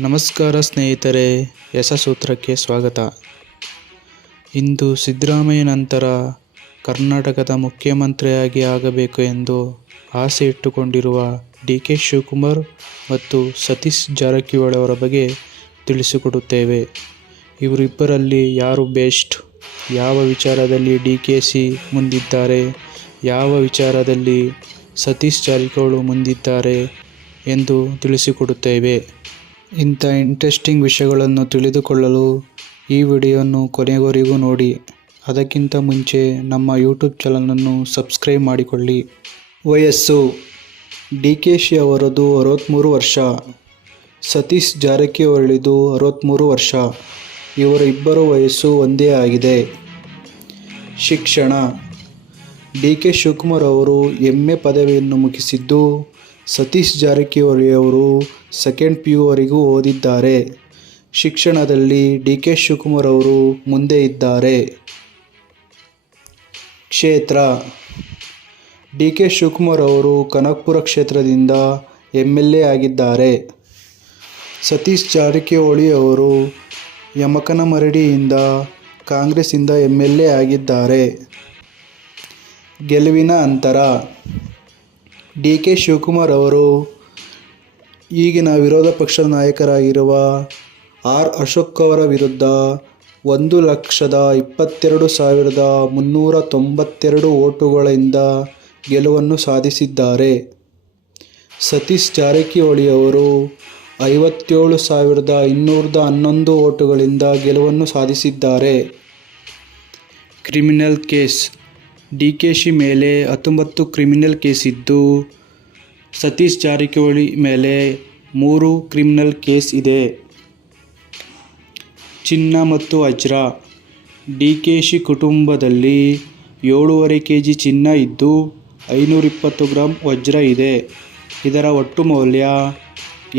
ನಮಸ್ಕಾರ ಸ್ನೇಹಿತರೆ, ಯಶಸೂತ್ರಕ್ಕೆ ಸ್ವಾಗತ. ಇಂದು ಸಿದ್ದರಾಮಯ್ಯ ನಂತರ ಕರ್ನಾಟಕದ ಮುಖ್ಯಮಂತ್ರಿಯಾಗಿ ಆಗಬೇಕು ಎಂದು ಆಸೆ ಇಟ್ಟುಕೊಂಡಿರುವ ಡಿ.ಕೆ. ಶಿವಕುಮಾರ್ ಮತ್ತು ಸತೀಶ್ ಜಾರಕಿಹೊಳಿ ಅವರ ಬಗ್ಗೆ ತಿಳಿಸಿಕೊಡುತ್ತೇವೆ. ಇವರಿಬ್ಬರಲ್ಲಿ ಯಾರು ಬೆಸ್ಟ್? ಯಾವ ವಿಚಾರದಲ್ಲಿ ಡಿ.ಕೆ.ಶಿ ಮುಂದಿದ್ದಾರೆ, ಯಾವ ವಿಚಾರದಲ್ಲಿ ಸತೀಶ್ ಜಾರಕಿಹೊಳಿ ಮುಂದಿದ್ದಾರೆ ಎಂದು ತಿಳಿಸಿಕೊಡುತ್ತೇವೆ. ಇಂಥ ಇಂಟ್ರೆಸ್ಟಿಂಗ್ ವಿಷಯಗಳನ್ನು ತಿಳಿದುಕೊಳ್ಳಲು ಈ ವಿಡಿಯೋವನ್ನು ಕೊನೆಯವರೆಗೂ ನೋಡಿ. ಅದಕ್ಕಿಂತ ಮುಂಚೆ ನಮ್ಮ ಯೂಟ್ಯೂಬ್ ಚಾನಲನ್ನು ಸಬ್ಸ್ಕ್ರೈಬ್ ಮಾಡಿಕೊಳ್ಳಿ. ವಯಸ್ಸು: ಡಿ.ಕೆ.ಶಿ ಅವರದು 63 ವರ್ಷ, ಸತೀಶ್ ಜಾರಕಿಹೊಳಿದು 63 ವರ್ಷ. ಇವರ ಇಬ್ಬರ ವಯಸ್ಸು ಒಂದೇ ಆಗಿದೆ. ಶಿಕ್ಷಣ: ಡಿ.ಕೆ. ಶಿವಕುಮಾರ್ ಅವರು MA ಪದವಿಯನ್ನು ಮುಗಿಸಿದ್ದು, ಸತೀಶ್ ಜಾರಕಿಹೊಳಿ ಅವರು 2nd PU ವರೆಗೂ ಓದಿದ್ದಾರೆ. ಶಿಕ್ಷಣದಲ್ಲಿ ಡಿ.ಕೆ. ಶಿವಕುಮಾರ್ ಅವರು ಮುಂದೆ ಇದ್ದಾರೆ. ಕ್ಷೇತ್ರ: ಡಿ.ಕೆ. ಶಿವಕುಮಾರ್ ಅವರು ಕನಕಪುರ ಕ್ಷೇತ್ರದಿಂದ MLA ಆಗಿದ್ದಾರೆ. ಸತೀಶ್ ಜಾರಕಿಹೊಳಿ ಅವರು ಯಮಕನಮರಡಿಯಿಂದ ಕಾಂಗ್ರೆಸ್ಸಿಂದ MLA ಆಗಿದ್ದಾರೆ. ಗೆಲುವಿನ ಅಂತರ: ಡಿ.ಕೆ. ಶಿವಕುಮಾರ್ ಅವರು ಈಗಿನ ವಿರೋಧ ಪಕ್ಷದ ನಾಯಕರಾಗಿರುವ ಆರ್. ಅಶೋಕ್ ಅವರ ವಿರುದ್ಧ 1,22,392 ವೋಟುಗಳಿಂದ ಗೆಲುವನ್ನು ಸಾಧಿಸಿದ್ದಾರೆ. ಸತೀಶ್ ಜಾರಕಿಹೊಳಿ ಅವರು 57,211 ವೋಟುಗಳಿಂದ ಗೆಲುವನ್ನು ಸಾಧಿಸಿದ್ದಾರೆ. ಕ್ರಿಮಿನಲ್ ಕೇಸ್: ಡಿ.ಕೆ.ಶಿ ಮೇಲೆ 19 ಕ್ರಿಮಿನಲ್ ಕೇಸ್ ಇದ್ದು, ಸತೀಶ್ ಜಾರಕಿಹೊಳಿ ಮೇಲೆ 3 ಕ್ರಿಮಿನಲ್ ಕೇಸ್ ಇದೆ. ಚಿನ್ನ ಮತ್ತು ವಜ್ರ: ಡಿ.ಕೆ.ಶಿ ಕುಟುಂಬದಲ್ಲಿ 7.5 kg ಚಿನ್ನ ಇದ್ದು 520 ಗ್ರಾಂ ವಜ್ರ ಇದೆ. ಇದರ ಒಟ್ಟು ಮೌಲ್ಯ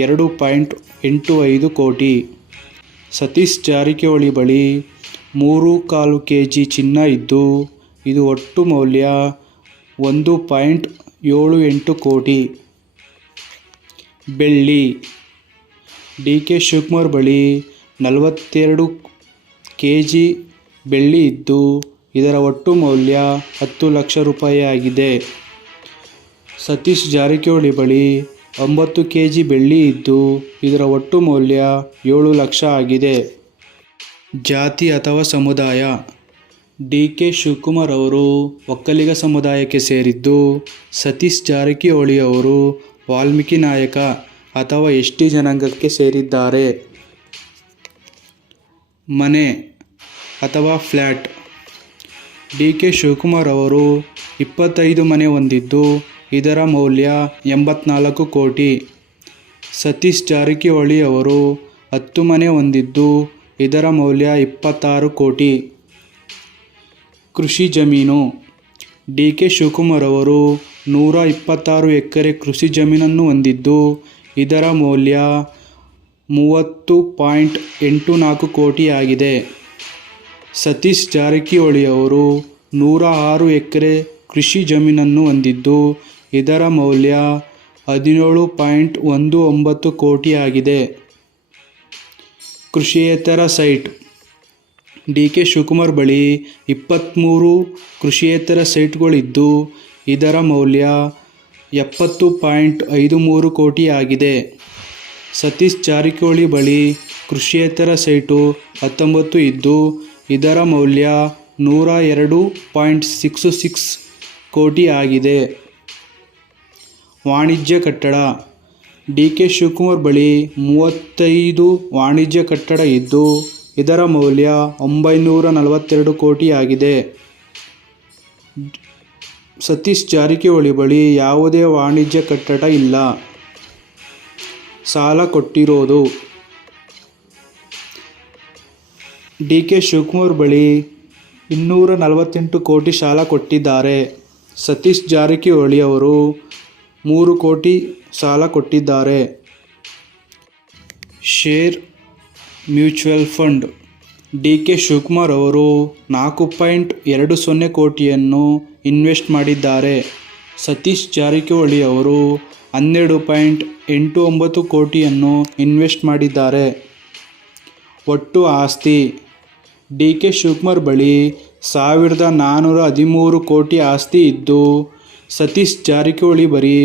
2.85 ಕೋಟಿ. ಸತೀಶ್ ಜಾರಕಿಹೊಳಿ ಬಳಿ 3.25 kg ಚಿನ್ನ ಇದ್ದು, ಇದು ಒಟ್ಟು ಮೌಲ್ಯ 1.78 ಕೋಟಿ. ಬೆಳ್ಳಿ: ಡಿ.ಕೆ. ಶಿವಕುಮಾರ್ ಬಳಿ 42 kg ಬೆಳ್ಳಿ ಇದ್ದು, ಇದರ ಒಟ್ಟು ಮೌಲ್ಯ 10 ಲಕ್ಷ ರೂಪಾಯಿ ಆಗಿದೆ. ಸತೀಶ್ ಜಾರಕಿಹೊಳಿ ಬಳಿ 9 kg ಬೆಳ್ಳಿ ಇದ್ದು, ಇದರ ಒಟ್ಟು ಮೌಲ್ಯ 7 ಲಕ್ಷ ಆಗಿದೆ. ಜಾತಿ ಅಥವಾ ಸಮುದಾಯ: ಡಿ.ಕೆ. ಶಿವಕುಮಾರ್ ಅವರು ಒಕ್ಕಲಿಗ ಸಮುದಾಯಕ್ಕೆ ಸೇರಿದ್ದು, ಸತೀಶ್ ಜಾರಕಿಹೊಳಿ ಅವರು ವಾಲ್ಮೀಕಿ ನಾಯಕ ಅಥವಾ ST ಜನಾಂಗಕ್ಕೆ ಸೇರಿದ್ದಾರೆ. ಮನೆ ಅಥವಾ ಫ್ಲ್ಯಾಟ್: ಡಿ.ಕೆ. ಶಿವಕುಮಾರ್ ಅವರು 25 ಮನೆ ಹೊಂದಿದ್ದು, ಇದರ ಮೌಲ್ಯ 84 ಕೋಟಿ. ಸತೀಶ್ ಜಾರಕಿಹೊಳಿ ಅವರು 10 ಮನೆ ಹೊಂದಿದ್ದು, ಇದರ ಮೌಲ್ಯ 26 ಕೋಟಿ. ಕೃಷಿ ಜಮೀನು: ಡಿ.ಕೆ. ಶಿವಕುಮಾರ್ ಅವರು 126 ಎಕರೆ ಕೃಷಿ ಜಮೀನನ್ನು ಹೊಂದಿದ್ದು, ಇದರ ಮೌಲ್ಯ 30.84 ಕೋಟಿ ಆಗಿದೆ. ಸತೀಶ್ ಜಾರಕಿಹೊಳಿ ಅವರು 106 ಎಕರೆ ಕೃಷಿ ಜಮೀನನ್ನು ಹೊಂದಿದ್ದು, ಇದರ ಮೌಲ್ಯ 17.19 ಕೋಟಿ ಆಗಿದೆ. ಕೃಷಿಯೇತರ ಸೈಟ್: ಡಿ.ಕೆ. ಶಿವಕುಮಾರ್ ಬಳಿ 23 ಕೃಷಿಯೇತರ ಸೈಟ್ಗಳಿದ್ದು, ಇದರ ಮೌಲ್ಯ 70.53 ಕೋಟಿ ಆಗಿದೆ. ಸತೀಶ್ ಜಾರಕಿಹೊಳಿ ಬಳಿ ಕೃಷಿಯೇತರ ಸೈಟು 19 ಇದ್ದು, ಇದರ ಮೌಲ್ಯ 102.66 ಕೋಟಿ ಆಗಿದೆ. ವಾಣಿಜ್ಯ ಕಟ್ಟಡ: ಡಿ.ಕೆ. ಶಿವಕುಮಾರ್ ಬಳಿ 35 ವಾಣಿಜ್ಯ ಕಟ್ಟಡ ಇದ್ದು, ಇದರ ಮೌಲ್ಯ 942 ಕೋಟಿ ಆಗಿದೆ. ಸತೀಶ್ ಜಾರಕಿಹೊಳಿ ಬಳಿ ಯಾವುದೇ ವಾಣಿಜ್ಯ ಕಟ್ಟಡ ಇಲ್ಲ. ಸಾಲ ಕೊಟ್ಟಿರೋದು: ಡಿ.ಕೆ. ಶಿವಕುಮಾರ್ ಬಳಿ 248 ಕೋಟಿ ಸಾಲ ಕೊಟ್ಟಿದ್ದಾರೆ. ಸತೀಶ್ ಜಾರಕಿಹೊಳಿ ಅವರು 3 ಕೋಟಿ ಸಾಲ ಕೊಟ್ಟಿದ್ದಾರೆ. Share mutual fund: D K. Shivakumar ಅವರು 4.20 ಕೋಟಿಯನ್ನು ಇನ್ವೆಸ್ಟ್ ಮಾಡಿದ್ದಾರೆ. ಸತೀಶ್ ಜಾರಕಿಹೊಳಿ ಅವರು 12.89 ಕೋಟಿಯನ್ನು ಇನ್ವೆಸ್ಟ್ ಮಾಡಿದ್ದಾರೆ. ಒಟ್ಟು ಆಸ್ತಿ: ಡಿ ಕೆ ಶಿವಕುಮಾರ್ ಬಳಿ 1413 ಕೋಟಿ ಆಸ್ತಿ ಇದ್ದು, ಸತೀಶ್ ಜಾರಕಿಹೊಳಿ ಬರೀ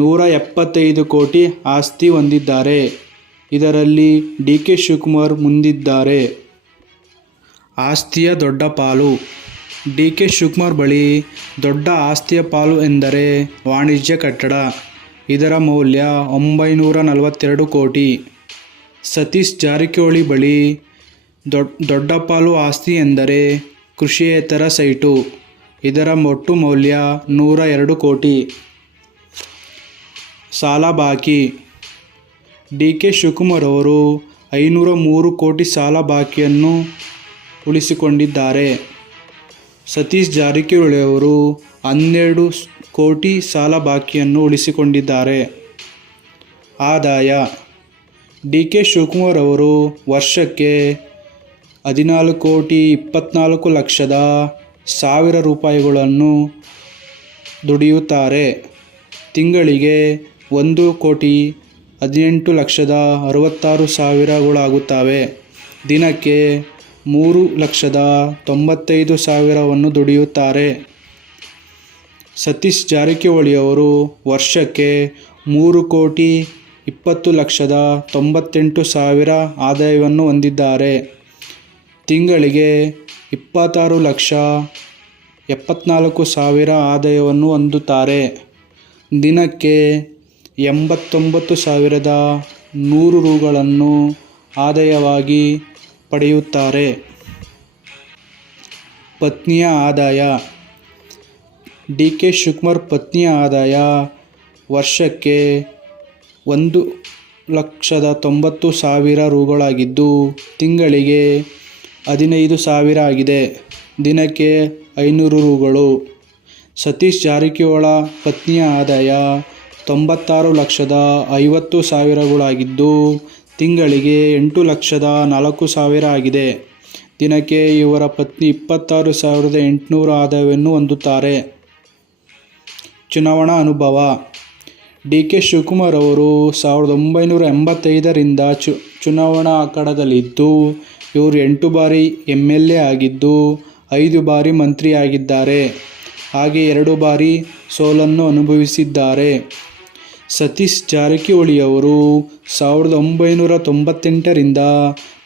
175 ಕೋಟಿ ಆಸ್ತಿ ಹೊಂದಿದ್ದಾರೆ. ಇದರಲ್ಲಿ ಡಿ ಕೆ ಶಿವಕುಮಾರ್ ಮುಂದಿದ್ದಾರೆ. ಆಸ್ತಿಯ ದೊಡ್ಡ ಪಾಲು: ಡಿ ಕೆ ಶಿವಕುಮಾರ್ ಬಳಿ ದೊಡ್ಡ ಆಸ್ತಿಯ ಪಾಲು ಎಂದರೆ ವಾಣಿಜ್ಯ ಕಟ್ಟಡ. ಇದರ ಮೌಲ್ಯ 942 ಕೋಟಿ. ಸತೀಶ್ ಜಾರಕಿಹೊಳಿ ಬಳಿ ದೊಡ್ಡ ಪಾಲು ಆಸ್ತಿ ಎಂದರೆ ಕೃಷಿಯೇತರ ಸೈಟು. ಇದರ ಒಟ್ಟು ಮೌಲ್ಯ 102 ಕೋಟಿ. ಸಾಲ ಬಾಕಿ: ಡಿ ಕೆ ಶಿವಕುಮಾರ್ ಅವರು 503 ಕೋಟಿ ಸಾಲ ಬಾಕಿಯನ್ನು ಉಳಿಸಿಕೊಂಡಿದ್ದಾರೆ. ಸತೀಶ್ ಜಾರಕಿಹೊಳಿ ಅವರು 12 ಕೋಟಿ ಸಾಲ ಬಾಕಿಯನ್ನು ಉಳಿಸಿಕೊಂಡಿದ್ದಾರೆ. ಆದಾಯ: ಡಿ ಕೆ ಶಿವಕುಮಾರ್ ಅವರು ವರ್ಷಕ್ಕೆ 14,24,00,000 ರೂಪಾಯಿಗಳನ್ನು ದುಡಿಯುತ್ತಾರೆ. ತಿಂಗಳಿಗೆ 1,18,66,000 ದಿನಕ್ಕೆ 3,95,000 ದುಡಿಯುತ್ತಾರೆ. ಸತೀಶ್ ಜಾರಕಿಹೊಳಿ ಅವರು ವರ್ಷಕ್ಕೆ 3,20,98,000 ಆದಾಯವನ್ನು ಹೊಂದಿದ್ದಾರೆ. ತಿಂಗಳಿಗೆ 26,74,000 ಆದಾಯವನ್ನು ಹೊಂದುತ್ತಾರೆ. ದಿನಕ್ಕೆ 89,100 ರೂಗಳನ್ನು ಆದಾಯವಾಗಿ ಪಡೆಯುತ್ತಾರೆ. ಪತ್ನಿಯ ಆದಾಯ: ಡಿ ಕೆ ಶಿವಕುಮಾರ್ ಪತ್ನಿಯ ಆದಾಯ ವರ್ಷಕ್ಕೆ 1,90,000 ರೂಗಳಾಗಿದ್ದು, ತಿಂಗಳಿಗೆ 15,000 ಆಗಿದೆ. ದಿನಕ್ಕೆ 500 ರೂಗಳು. ಸತೀಶ್ ಜಾರಕಿಹೊಳಿ ಪತ್ನಿಯ ಆದಾಯ 96,50,000 ತಿಂಗಳಿಗೆ 8,04,000 ಆಗಿದೆ. ದಿನಕ್ಕೆ ಇವರ ಪತ್ನಿ 26,800 ಆದಾಯವನ್ನು ಹೊಂದುತ್ತಾರೆ. ಚುನಾವಣಾ ಅನುಭವ: ಡಿ ಕೆ ಶಿವಕುಮಾರ್ ಅವರು 1985ರಿಂದ ಚುನಾವಣಾ ಅಖಾಡದಲ್ಲಿದ್ದು, ಇವರು 8 ಬಾರಿ MLA ಆಗಿದ್ದು, 5 ಬಾರಿ ಮಂತ್ರಿಯಾಗಿದ್ದಾರೆ. ಹಾಗೆ 2 ಬಾರಿ ಸೋಲನ್ನು ಅನುಭವಿಸಿದ್ದಾರೆ. ಸತೀಶ್ ಜಾರಕಿಹೊಳಿ ಅವರು 1998ರಿಂದ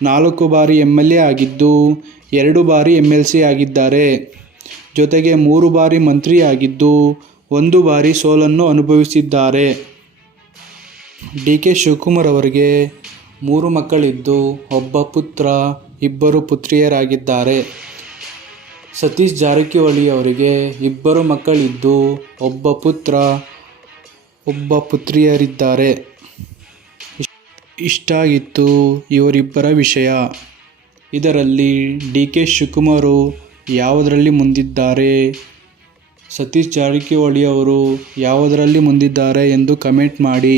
4 ಬಾರಿ MLA ಆಗಿದ್ದು, 2 ಬಾರಿ MLC ಆಗಿದ್ದಾರೆ. ಜೊತೆಗೆ 3 ಬಾರಿ ಮಂತ್ರಿಯಾಗಿದ್ದು, 1 ಬಾರಿ ಸೋಲನ್ನು ಅನುಭವಿಸಿದ್ದಾರೆ. ಡಿ ಕೆ ಶಿವಕುಮಾರ್ ಅವರಿಗೆ 3 ಮಕ್ಕಳಿದ್ದು, ಒಬ್ಬ ಪುತ್ರ, 2 ಪುತ್ರಿಯರಾಗಿದ್ದಾರೆ. ಸತೀಶ್ ಜಾರಕಿಹೊಳಿ ಅವರಿಗೆ 2 ಮಕ್ಕಳಿದ್ದು, ಒಬ್ಬ ಪುತ್ರ, 1 ಪುತ್ರಿಯರಿದ್ದಾರೆ. ಇಷ್ಟಾಗಿತ್ತು ಇವರಿಬ್ಬರ ವಿಷಯ. ಇದರಲ್ಲಿ ಡಿ ಕೆ ಶಿವಕುಮಾರ್ ಯಾವುದರಲ್ಲಿ ಮುಂದಿದ್ದಾರೆ, ಸತೀಶ್ ಜಾರಕಿಹೊಳಿ ಅವರು ಯಾವುದರಲ್ಲಿ ಮುಂದಿದ್ದಾರೆ ಎಂದು ಕಮೆಂಟ್ ಮಾಡಿ.